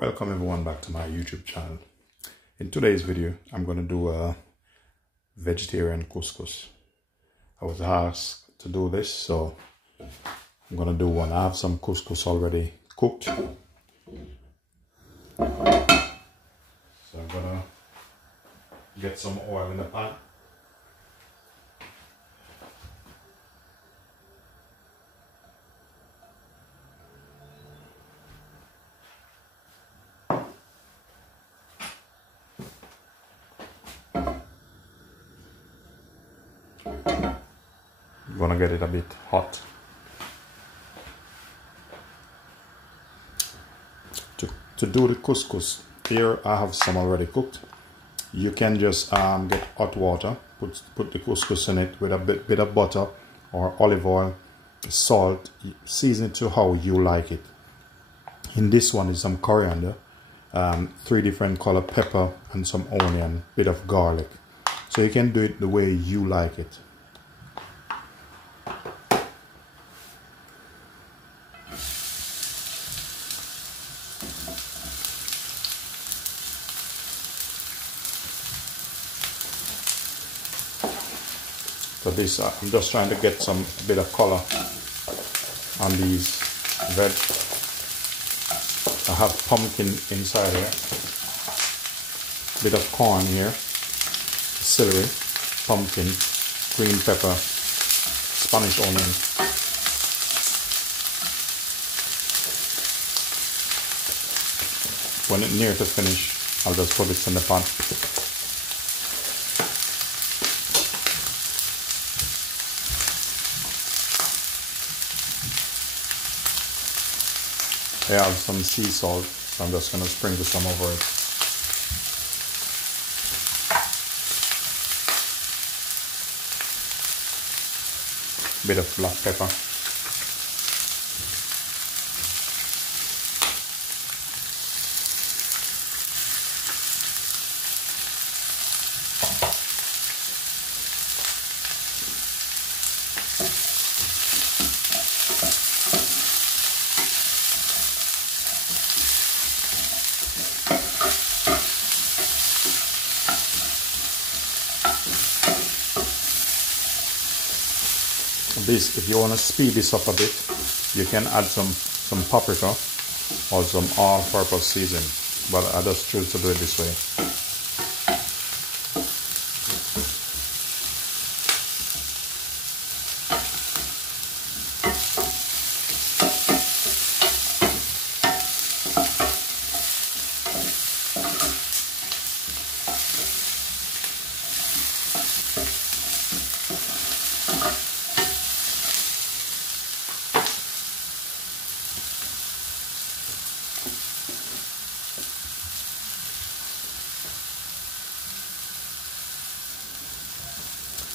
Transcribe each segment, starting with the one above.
Welcome everyone back to my YouTube channel. In today's video, I'm going to do a vegetarian couscous. I was asked to do this, so I'm going to do one. I have some couscous already cooked. So I'm going to get some oil in the pan. I'm gonna get it a bit hot. To do the couscous, here I have some already cooked. You can just get hot water, put the couscous in it with a bit of butter or olive oil, salt, season it to how you like it. In this one is some coriander, 3 different color pepper and some onion, bit of garlic. So you can do it the way you like it. So this, I'm just trying to get some bit of color on these veg. I have pumpkin inside here, bit of corn here, celery, pumpkin, green pepper, Spanish onion. When it's near to finish, I'll just put it in the pan. I have some sea salt, so I'm just going to sprinkle some over it. Bit of black pepper. This, if you want to speed this up a bit, you can add some paprika or some all-purpose seasoning, but I just choose to do it this way.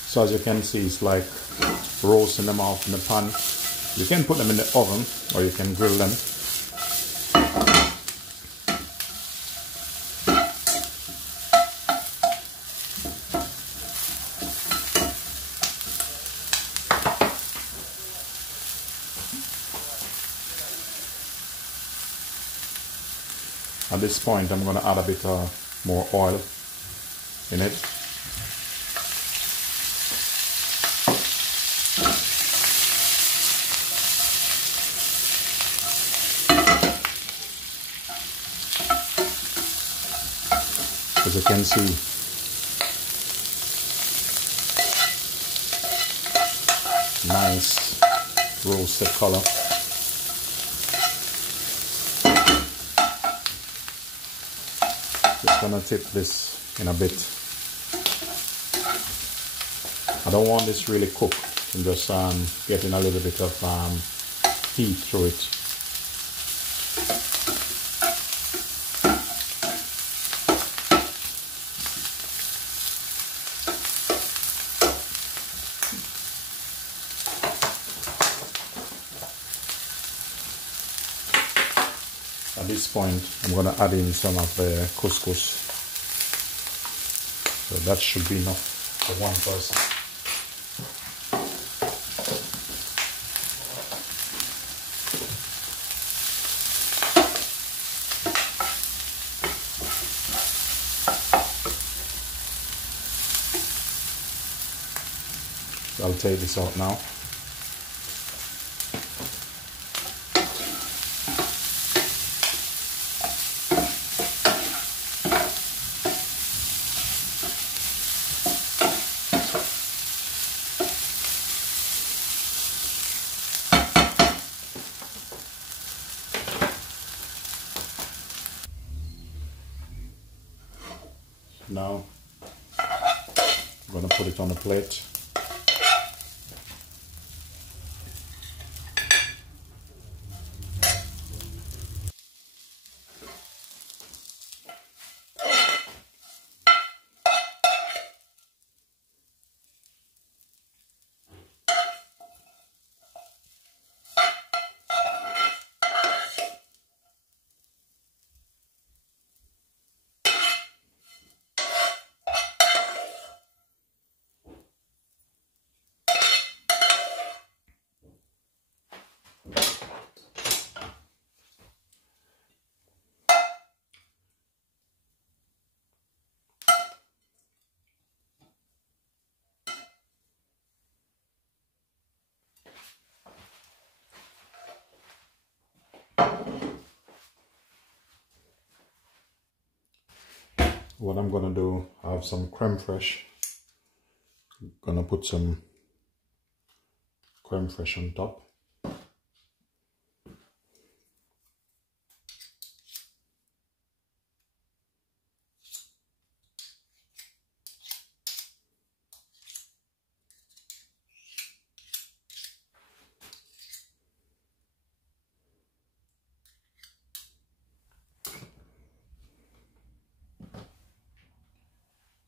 So as you can see, it's like roasting them off in the pan. You can put them in the oven or you can grill them. At this point, I'm going to add a bit more oil in it. As you can see, nice roasted color. Just gonna tip this in a bit. I don't want this really cooked. I'm just getting a little bit of heat through it. At this point, I'm going to add in some of the couscous. So that should be enough for one person. I'll take this out now. Now I'm going to put it on a plate. What I'm gonna do, I have some creme fraiche. I'm gonna put some creme fraiche on top.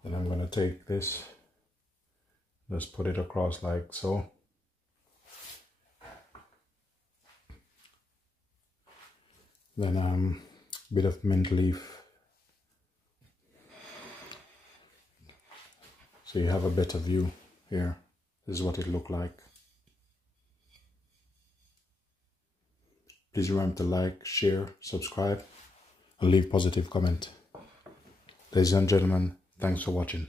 Then I'm going to take this, just put it across like so. Then a bit of mint leaf, so you have a better view here. This is what it looked like. Please remember to like, share, subscribe, and leave positive comment. Ladies and gentlemen, thanks for watching.